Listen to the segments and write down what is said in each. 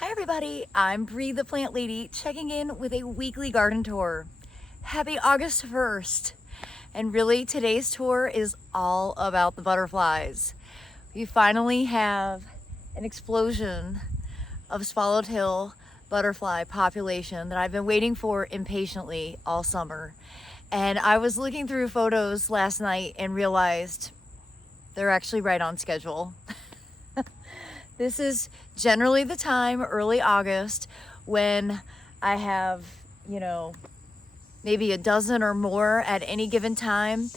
Hi everybody, I'm Bree the Plant Lady checking in with a weekly garden tour. Happy August 1st. And really today's tour is all about the butterflies. We finally have an explosion of swallowtail butterfly population that I've been waiting for impatiently all summer. And I was looking through photos last night and realized they're actually right on schedule. This is generally the time, early August, when I have, maybe a dozen or more at any given time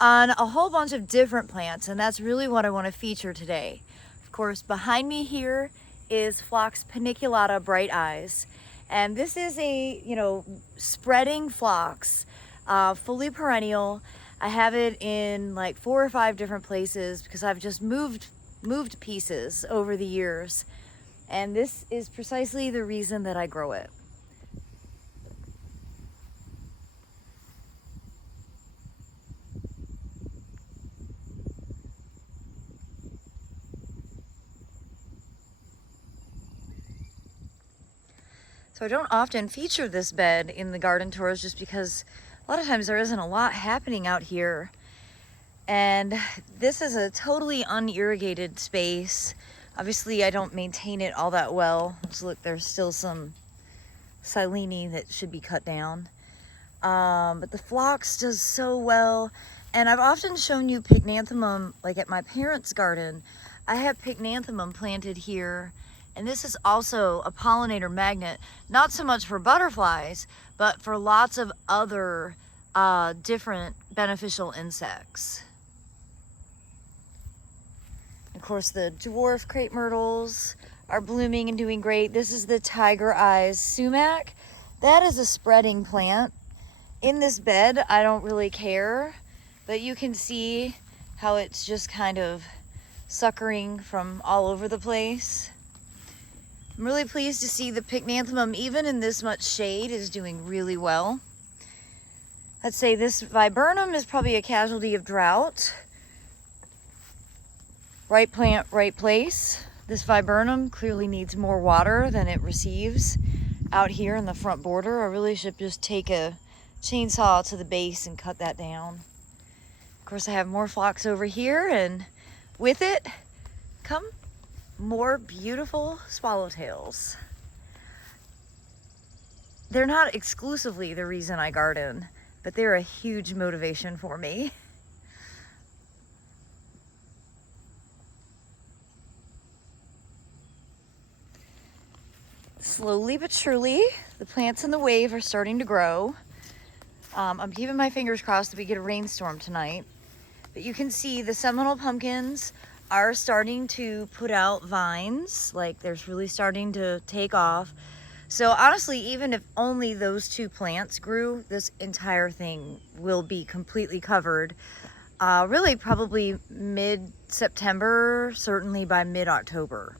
on a whole bunch of different plants. And that's really what I want to feature today. Of course, behind me here is Phlox paniculata bright eyes. And this is a, spreading phlox, fully perennial. I have it in like 4 or 5 different places because I've just moved pieces over the years, and this is precisely the reason that I grow it. So I don't often feature this bed in the garden tours just because a lot of times there isn't a lot happening out here. And this is a totally unirrigated space. Obviously I don't maintain it all that well. So look, there's still some silene that should be cut down. But the phlox does so well. And I've often shown you pycnanthemum, like at my parents' garden. I have pycnanthemum planted here. And this is also a pollinator magnet, not so much for butterflies, but for lots of other different beneficial insects. Of course, the dwarf crepe myrtles are blooming and doing great. This is the tiger eyes sumac. That is a spreading plant. In this bed, I don't really care, but you can see how it's just kind of suckering from all over the place. I'm really pleased to see the pycnanthemum, even in this much shade, is doing really well. I'd say this viburnum is probably a casualty of drought. Right plant, right place. This viburnum clearly needs more water than it receives out here in the front border. I really should just take a chainsaw to the base and cut that down. Of course, I have more phlox over here, and with it come more beautiful swallowtails. They're not exclusively the reason I garden, but they're a huge motivation for me. Slowly but surely, the plants in the wave are starting to grow. I'm keeping my fingers crossed that we get a rainstorm tonight. But you can see the Seminole pumpkins are starting to put out vines, like they're really starting to take off. So honestly, even if only those 2 plants grew, this entire thing will be completely covered. Really probably mid-September, certainly by mid-October.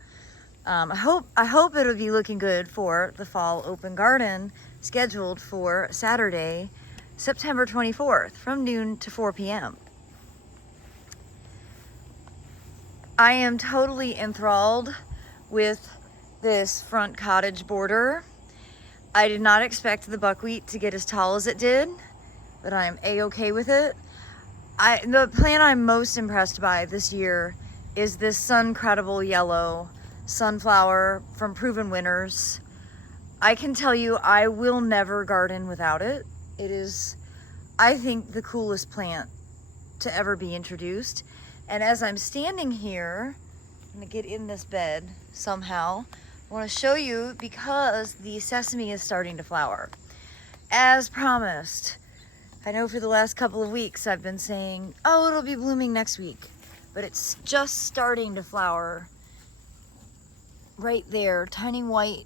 I hope it'll be looking good for the fall open garden scheduled for Saturday, September 24th from noon to 4 p.m. I am totally enthralled with this front cottage border. I did not expect the buckwheat to get as tall as it did, but I'm a-okay with it. The plant I'm most impressed by this year is this Suncredible Yellow sunflower from Proven Winners. I can tell you I will never garden without it. It is, I think, the coolest plant to ever be introduced. And as I'm standing here, I'm gonna get in this bed somehow. I want to show you because the sesame is starting to flower. As promised, I know for the last couple of weeks I've been saying, oh, it'll be blooming next week, but it's just starting to flower. Right there, tiny white.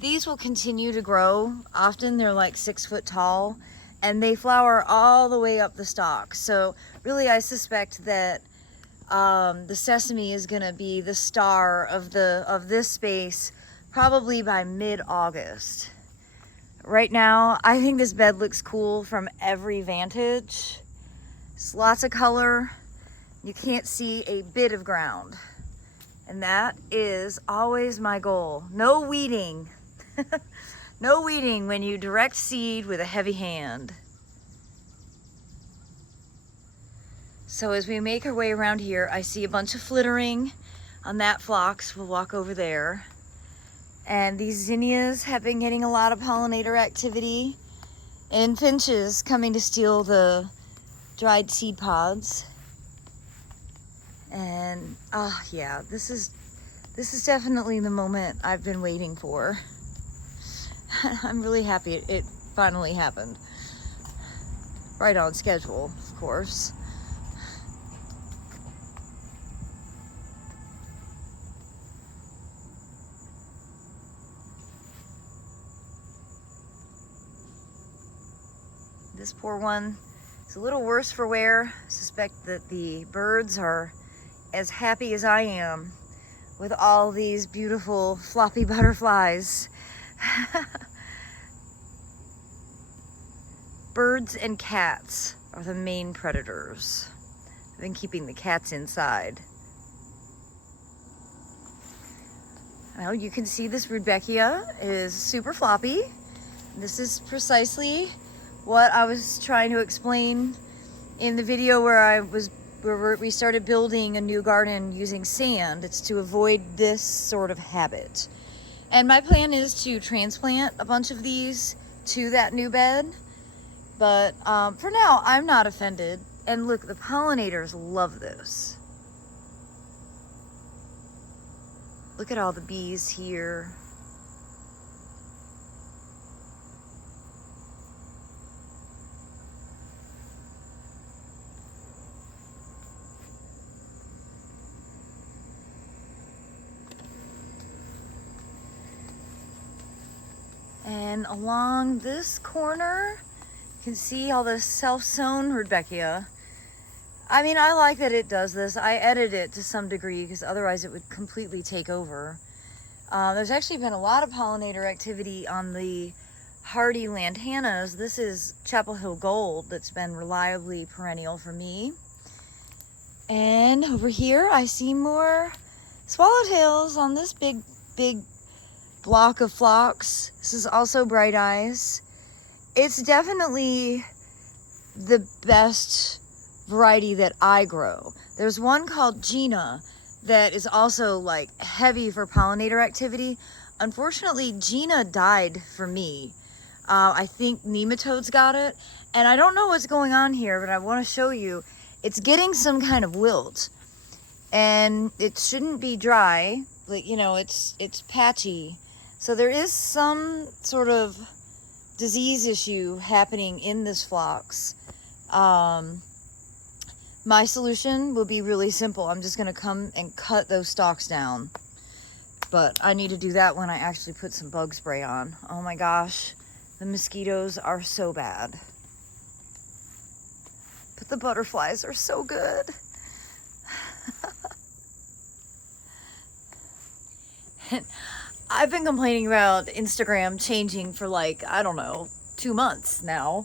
These will continue to grow. Often they're like 6 foot tall, and they flower all the way up the stalk. So really I suspect that the sesame is gonna be the star of this space probably by mid-August. Right now, I think this bed looks cool from every vantage. It's lots of color. You can't see a bit of ground. And that is always my goal. No weeding. No weeding when you direct seed with a heavy hand. So as we make our way around here, I see a bunch of flittering on that phlox. We'll walk over there. And these zinnias have been getting a lot of pollinator activity, and finches coming to steal the dried seed pods. And yeah, this is definitely the moment I've been waiting for. I'm really happy it finally happened. Right on schedule, of course. This poor one is a little worse for wear. I suspect that the birds are as happy as I am with all these beautiful floppy butterflies. Birds and cats are the main predators. I've been keeping the cats inside. Well, you can see this Rudbeckia is super floppy. This is precisely what I was trying to explain in the video where we started building a new garden using sand. It's to avoid this sort of habit. And my plan is to transplant a bunch of these to that new bed. But for now, I'm not offended. And look, the pollinators love this. Look at all the bees here. And along this corner, you can see all the self-sown Rudbeckia. I mean, I like that it does this. I edit it to some degree because otherwise it would completely take over. There's actually been a lot of pollinator activity on the hardy lantanas. This is Chapel Hill Gold that's been reliably perennial for me. And over here, I see more swallowtails on this big block of phlox. This is also bright eyes. It's definitely the best variety that I grow. There's one called Gina that is also like heavy for pollinator activity. Unfortunately, Gina died for me. I think nematodes got it, and I don't know what's going on here, but I want to show you. It's getting some kind of wilt, and it shouldn't be dry. Like, you know, it's patchy. So there is some sort of disease issue happening in this phlox. My solution will be really simple. I'm just going to come and cut those stalks down. But I need to do that when I actually put some bug spray on. Oh my gosh, the mosquitoes are so bad. But the butterflies are so good. I've been complaining about Instagram changing for like, I don't know, 2 months now.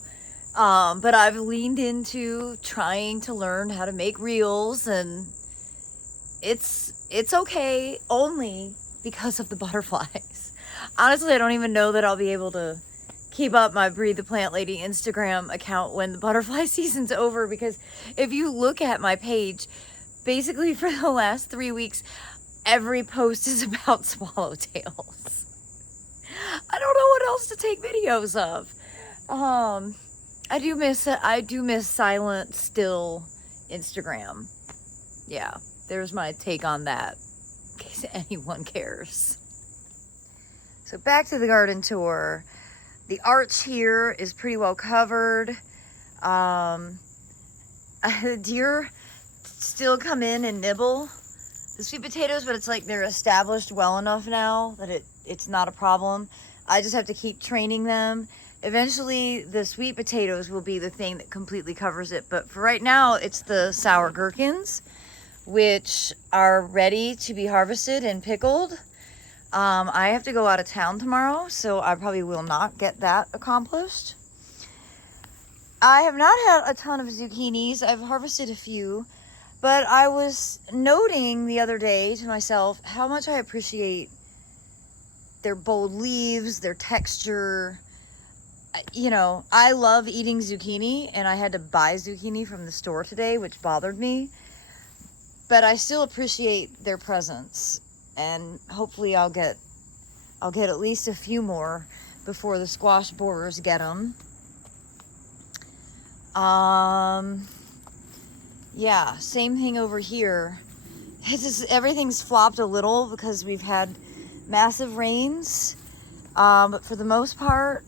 But I've leaned into trying to learn how to make reels, and it's okay only because of the butterflies. Honestly, I don't even know that I'll be able to keep up my Breathe the Plant Lady Instagram account when the butterfly season's over, because if you look at my page, basically for the last 3 weeks, every post is about swallowtails. I don't know what else to take videos of. I do miss silent, still Instagram. Yeah, there's my take on that, in case anyone cares. So back to the garden tour. The arch here is pretty well covered. The deer still come in and nibble the sweet potatoes, but it's like they're established well enough now that it's not a problem. I just have to keep training them. Eventually, the sweet potatoes will be the thing that completely covers it. But for right now, it's the sour gherkins, which are ready to be harvested and pickled. I have to go out of town tomorrow, so I probably will not get that accomplished. I have not had a ton of zucchinis. I've harvested a few. But I was noting the other day to myself how much I appreciate their bold leaves, their texture. You know, I love eating zucchini, and I had to buy zucchini from the store today, which bothered me. But I still appreciate their presence, and hopefully I'll get at least a few more before the squash borers get them. Yeah, same thing over here. It's just, everything's flopped a little because we've had massive rains. But for the most part,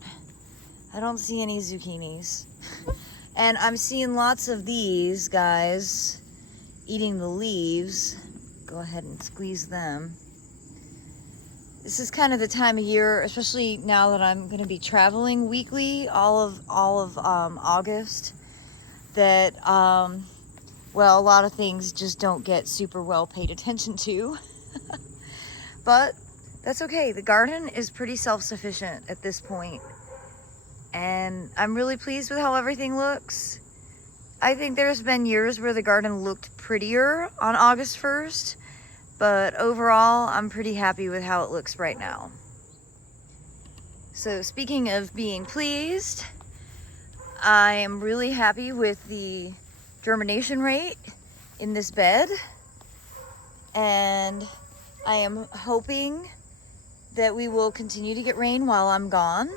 I don't see any zucchinis. And I'm seeing lots of these guys eating the leaves. Go ahead and squeeze them. This is kind of the time of year, especially now that I'm going to be traveling weekly all of August, that well, a lot of things just don't get super well paid attention to. But that's okay. The garden is pretty self-sufficient at this point, and I'm really pleased with how everything looks. I think there's been years where the garden looked prettier on August 1st, but overall, I'm pretty happy with how it looks right now. So speaking of being pleased, I am really happy with the germination rate in this bed, and I am hoping that we will continue to get rain while I'm gone,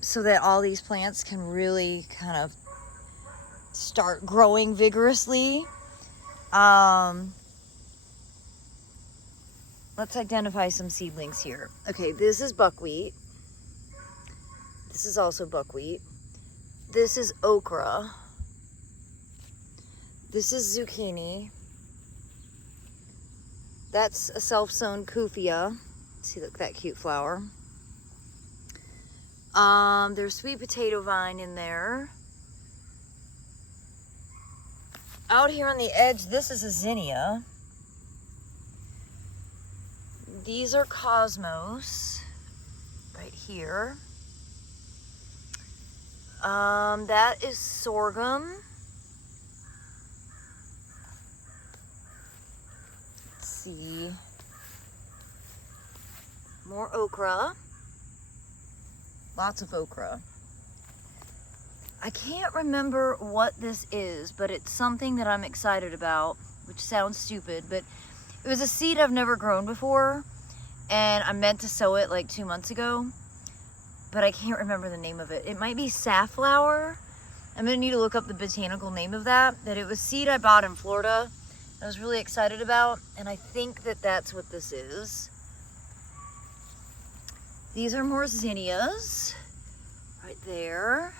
so that all these plants can really kind of start growing vigorously. Let's identify some seedlings here. Okay, this is buckwheat. This is also buckwheat. This is okra. This is zucchini. That's a self-sown kufia. See, look, that cute flower. There's sweet potato vine in there. Out here on the edge, this is a zinnia. These are cosmos right here. That is sorghum. Let's see. More okra. Lots of okra. I can't remember what this is, but it's something that I'm excited about, which sounds stupid, but it was a seed I've never grown before, and I meant to sow it like 2 months ago, but I can't remember the name of it. It might be safflower. I'm gonna need to look up the botanical name of that, but it was seed I bought in Florida. I was really excited about, and I think that that's what this is. These are more zinnias right there.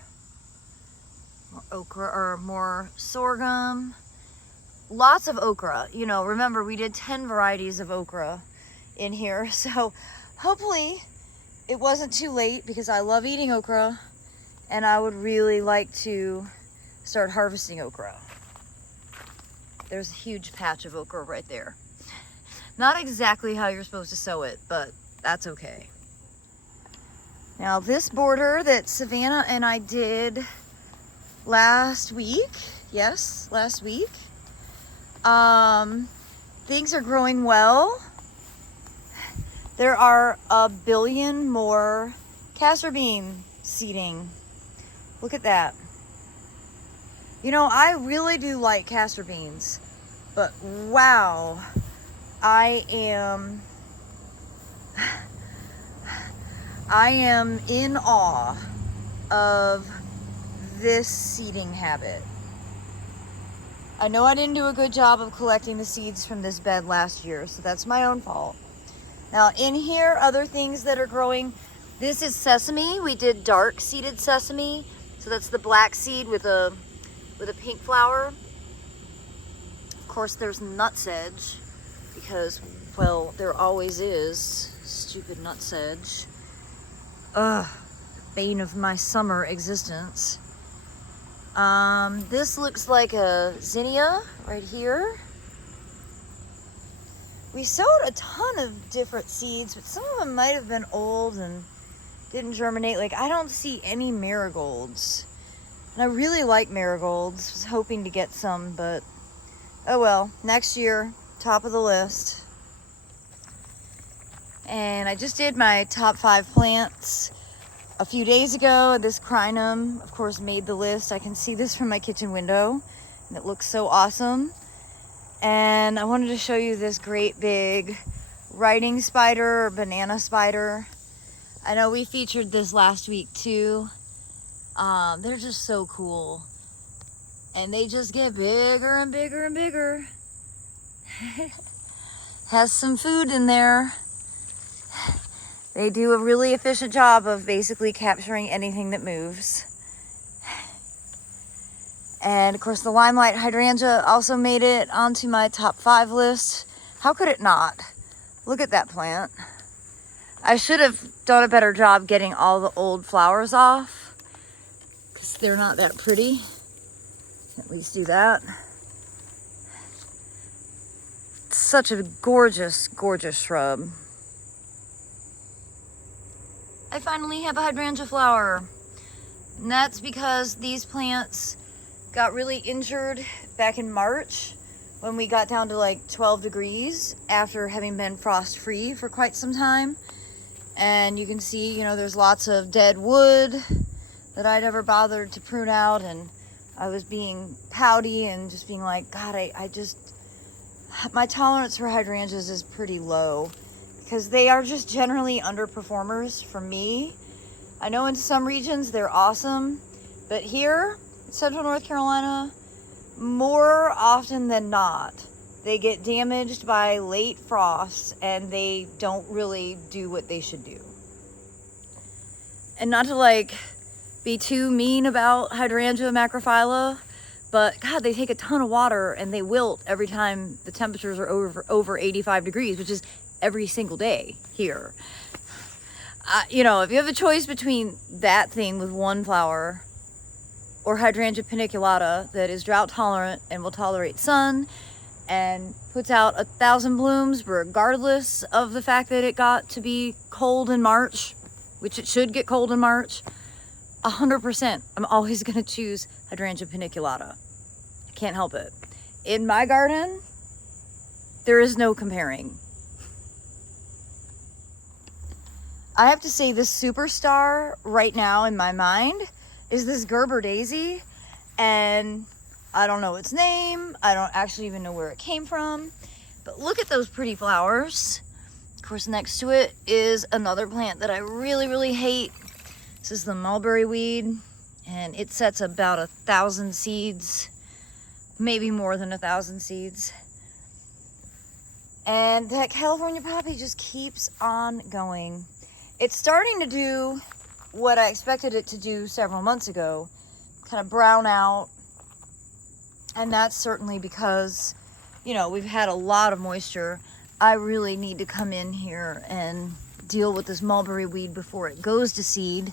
More okra, or more sorghum. Lots of okra. You know, remember we did 10 varieties of okra in here, so hopefully it wasn't too late, because I love eating okra and I would really like to start harvesting okra. There's a huge patch of okra right there. Not exactly how you're supposed to sow it, but that's okay. Now this border that Savannah and I did last week, yes, last week, things are growing well. There are a billion more castor bean seeding. Look at that. You know, I really do like castor beans, but wow, I am in awe of this seeding habit. I know I didn't do a good job of collecting the seeds from this bed last year, so that's my own fault. Now in here, other things that are growing, this is sesame. We did dark seeded sesame, so that's the black seed with a pink flower. Of course there's nutsedge, because, well, there always is. Stupid nutsedge. Ugh, bane of my summer existence. This looks like a zinnia right here. We sowed a ton of different seeds, but some of them might have been old and didn't germinate. Like, I don't see any marigolds. And I really like marigolds. Was hoping to get some, but oh well. Next year, top of the list. And I just did my top 5 plants a few days ago. This crinum, of course, made the list. I can see this from my kitchen window, and it looks so awesome. And I wanted to show you this great big writing spider or banana spider. I know we featured this last week too. They're just so cool. And they just get bigger and bigger and bigger. Has some food in there. They do a really efficient job of basically capturing anything that moves. And of course the limelight hydrangea also made it onto my top 5 list. How could it not? Look at that plant. I should have done a better job getting all the old flowers off, because they're not that pretty. At least do that. It's such a gorgeous, gorgeous shrub. I finally have a hydrangea flower. And that's because these plants got really injured back in March when we got down to like 12 degrees after having been frost free for quite some time. And you can see, you know, there's lots of dead wood that I'd ever bothered to prune out, and I was being pouty and just being like, God, I just, my tolerance for hydrangeas is pretty low because they are just generally underperformers for me. I know in some regions they're awesome, but here in Central North Carolina, more often than not, they get damaged by late frosts and they don't really do what they should do. And not to like be too mean about hydrangea macrophylla, but God, they take a ton of water and they wilt every time the temperatures are over 85 degrees, which is every single day here. You know, if you have a choice between that thing with one flower or hydrangea paniculata that is drought tolerant and will tolerate sun and puts out 1,000 blooms regardless of the fact that it got to be cold in March, which it should get cold in March, 100%, I'm always going to choose hydrangea paniculata. I can't help it. In my garden, there is no comparing. I have to say this superstar right now in my mind is this Gerber daisy, and I don't know its name. I don't actually even know where it came from, but look at those pretty flowers. Of course, next to it is another plant that I really, really hate. This is the mulberry weed, and it sets about 1,000 seeds, maybe more than 1,000 seeds. And that California poppy just keeps on going. It's starting to do what I expected it to do several months ago, kind of brown out. And that's certainly because, you know, we've had a lot of moisture. I really need to come in here and deal with this mulberry weed before it goes to seed.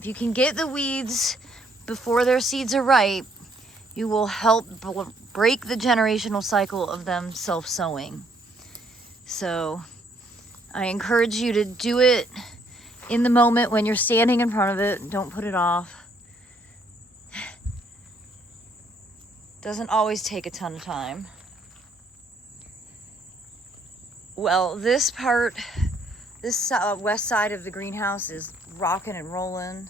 If you can get the weeds before their seeds are ripe, you will help break the generational cycle of them self-sowing. So I encourage you to do it in the moment when you're standing in front of it. Don't put it off. Doesn't always take a ton of time. Well, this part, this west side of the greenhouse is rocking and rolling.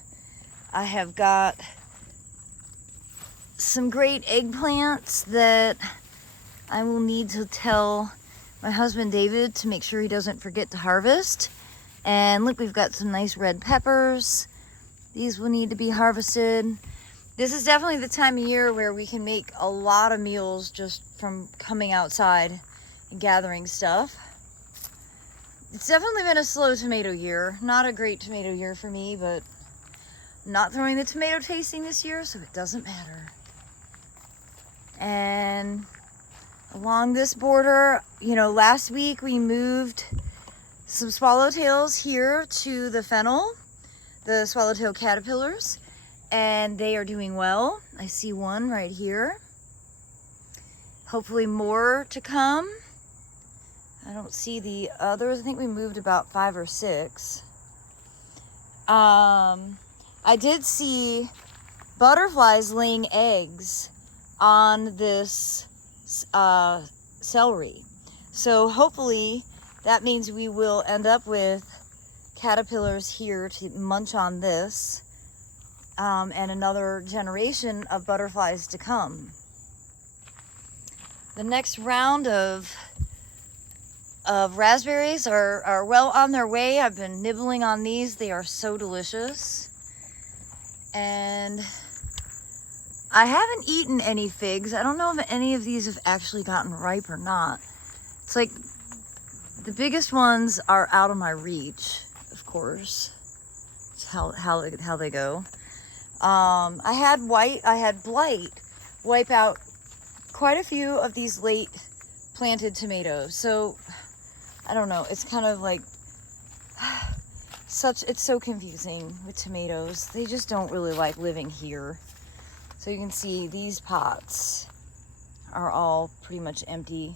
I have got some great eggplants that I will need to tell my husband David to make sure he doesn't forget to harvest. And look, we've got some nice red peppers. These will need to be harvested. This is definitely the time of year where we can make a lot of meals just from coming outside and gathering stuff. It's definitely been a slow tomato year. Not a great tomato year for me, but I'm not throwing the tomato tasting this year, so it doesn't matter. And along this border, you know, last week we moved some swallowtails here to the fennel, the swallowtail caterpillars, and they are doing well. I see one right here. Hopefully more to come. I don't see the others. I think we moved about 5 or 6. I did see butterflies laying eggs on this celery. So hopefully that means we will end up with caterpillars here to munch on this, and another generation of butterflies to come. The next round of raspberries are well on their way. I've been nibbling on these. They are so delicious. And I haven't eaten any figs. I don't know if any of these have actually gotten ripe or not. It's like the biggest ones are out of my reach, of course. It's how they go. I had blight wipe out quite a few of these late planted tomatoes. So I don't know, it's kind of like it's so confusing with tomatoes. They just don't really like living here. So you can see these pots are all pretty much empty.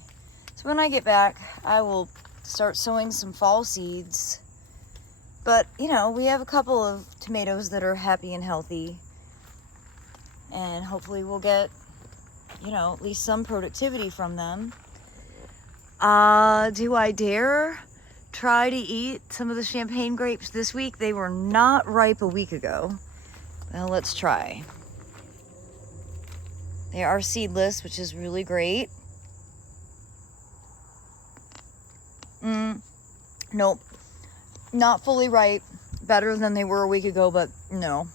So when I get back, I will start sowing some fall seeds. But, you know, we have a couple of tomatoes that are happy and healthy. And hopefully we'll get, you know, at least some productivity from them. Do I dare try to eat some of the champagne grapes this week? They were not ripe a week ago. Well, let's try. They are seedless, which is really great. Nope. Not fully ripe. Better than they were a week ago, but no.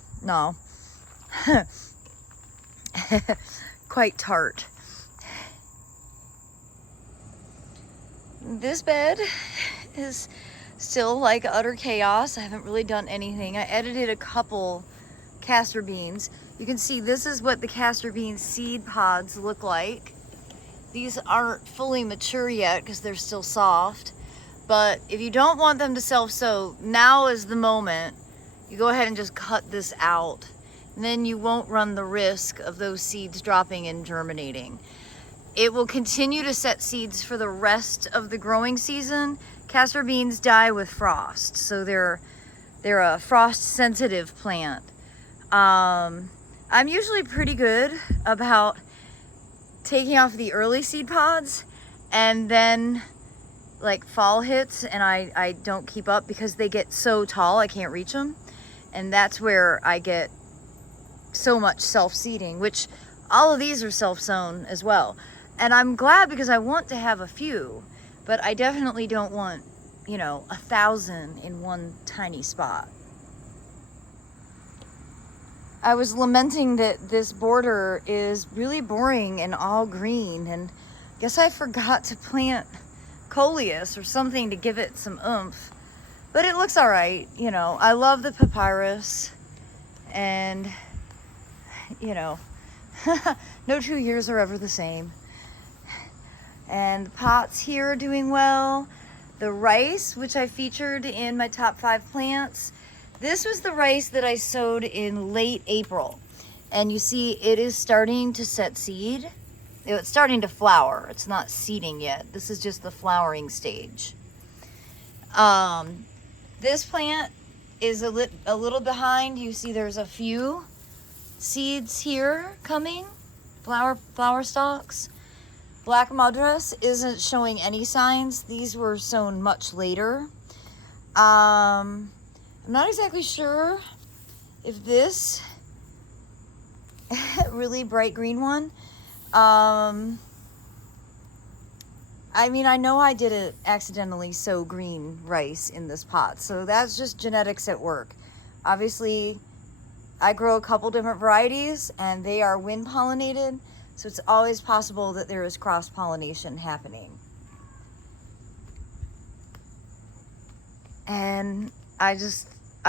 Quite tart. This bed is still like utter chaos. I haven't really done anything. I edited a couple castor beans. You can see this is what the castor bean seed pods look like. These aren't fully mature yet because they're still soft. But if you don't want them to self-sow, now is the moment. You go ahead and just cut this out. And then you won't run the risk of those seeds dropping and germinating. It will continue to set seeds for the rest of the growing season. Castor beans die with frost, so they're a frost-sensitive plant. I'm usually pretty good about taking off the early seed pods, and then like fall hits and I don't keep up because they get so tall I can't reach them, and that's where I get so much self-seeding, which all of these are self-sown as well. And I'm glad because I want to have a few, but I definitely don't want, you know, 1,000 in one tiny spot. I was lamenting that this border is really boring and all green, and I guess I forgot to plant coleus or something to give it some oomph, but it looks all right. You know, I love the papyrus, and you know, no 2 years are ever the same. And the pots here are doing well. The rice, which I featured in my top 5 plants, this was the rice that I sowed in late April. And you see it is starting to set seed. It's starting to flower. It's not seeding yet. This is just the flowering stage. This plant is a little behind. You see there's a few seeds here coming, flower stalks. Black Madras isn't showing any signs. These were sown much later. I'm not exactly sure if this really bright green one, I mean, I know I didn't accidentally sow green rice in this pot, so that's just genetics at work. Obviously, I grow a couple different varieties and they are wind pollinated, so it's always possible that there is cross-pollination happening. And I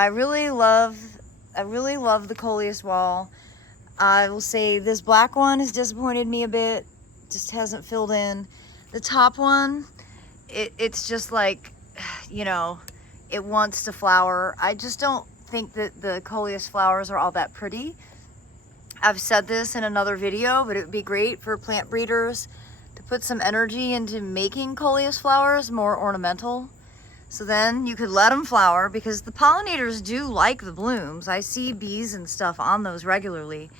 really love the coleus wall. I will say this black one has disappointed me a bit, just hasn't filled in. The top one, it's just like, you know, it wants to flower. I just don't think that the coleus flowers are all that pretty. I've said this in another video, but it would be great for plant breeders to put some energy into making coleus flowers more ornamental. So then you could let them flower, because the pollinators do like the blooms. I see bees and stuff on those regularly.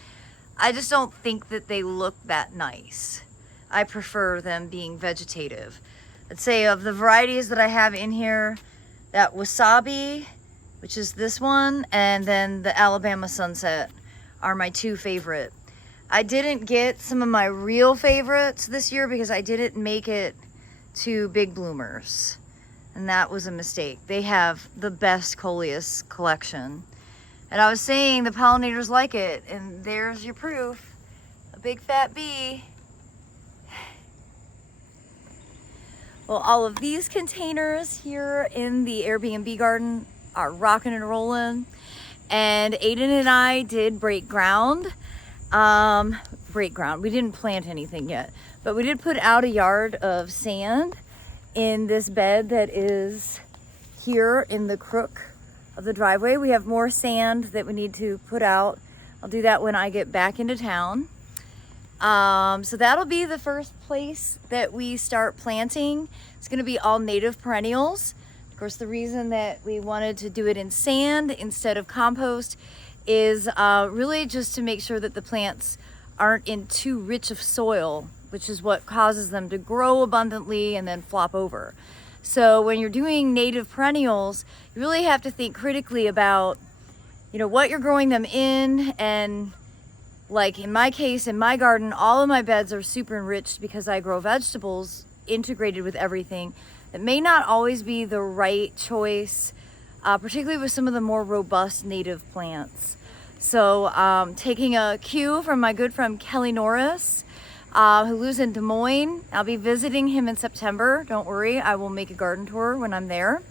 I just don't think that they look that nice. I prefer them being vegetative. I'd say of the varieties that I have in here, that wasabi, which is this one, and then the Alabama Sunset are my two favorite. I didn't get some of my real favorites this year because I didn't make it to big bloomers. And that was a mistake. They have the best coleus collection. And I was saying the pollinators like it, and there's your proof. A big fat bee. Well, all of these containers here in the Airbnb garden are rocking and rolling. And Aiden and I did break ground. We didn't plant anything yet, but we did put out a yard of sand in this bed that is here in the crook of the driveway. We have more sand that we need to put out. I'll do that when I get back into town. So that'll be the first place that we start planting. It's going to be all native perennials. Of course, the reason that we wanted to do it in sand instead of compost is really just to make sure that the plants aren't in too rich of soil, which is what causes them to grow abundantly and then flop over. So when you're doing native perennials, you really have to think critically about, what you're growing them in. And like in my case, in my garden, all of my beds are super enriched because I grow vegetables integrated with everything. It may not always be the right choice, particularly with some of the more robust native plants. So taking a cue from my good friend Kelly Norris, who lives in Des Moines. I'll be visiting him in September. Don't worry, I will make a garden tour when I'm there.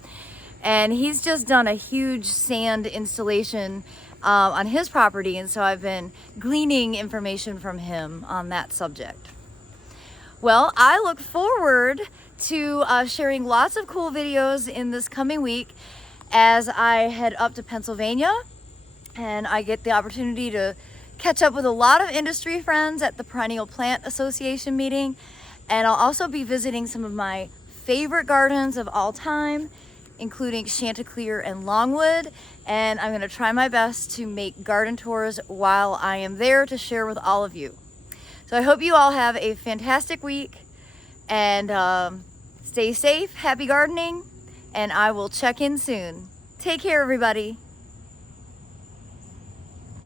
And he's just done a huge sand installation on his property, and so I've been gleaning information from him on that subject. Well, I look forward to sharing lots of cool videos in this coming week as I head up to Pennsylvania, and I get the opportunity to catch up with a lot of industry friends at the Perennial Plant Association meeting. And I'll also be visiting some of my favorite gardens of all time, including Chanticleer and Longwood. And I'm gonna try my best to make garden tours while I am there to share with all of you. So I hope you all have a fantastic week, and stay safe, happy gardening, and I will check in soon. Take care, everybody.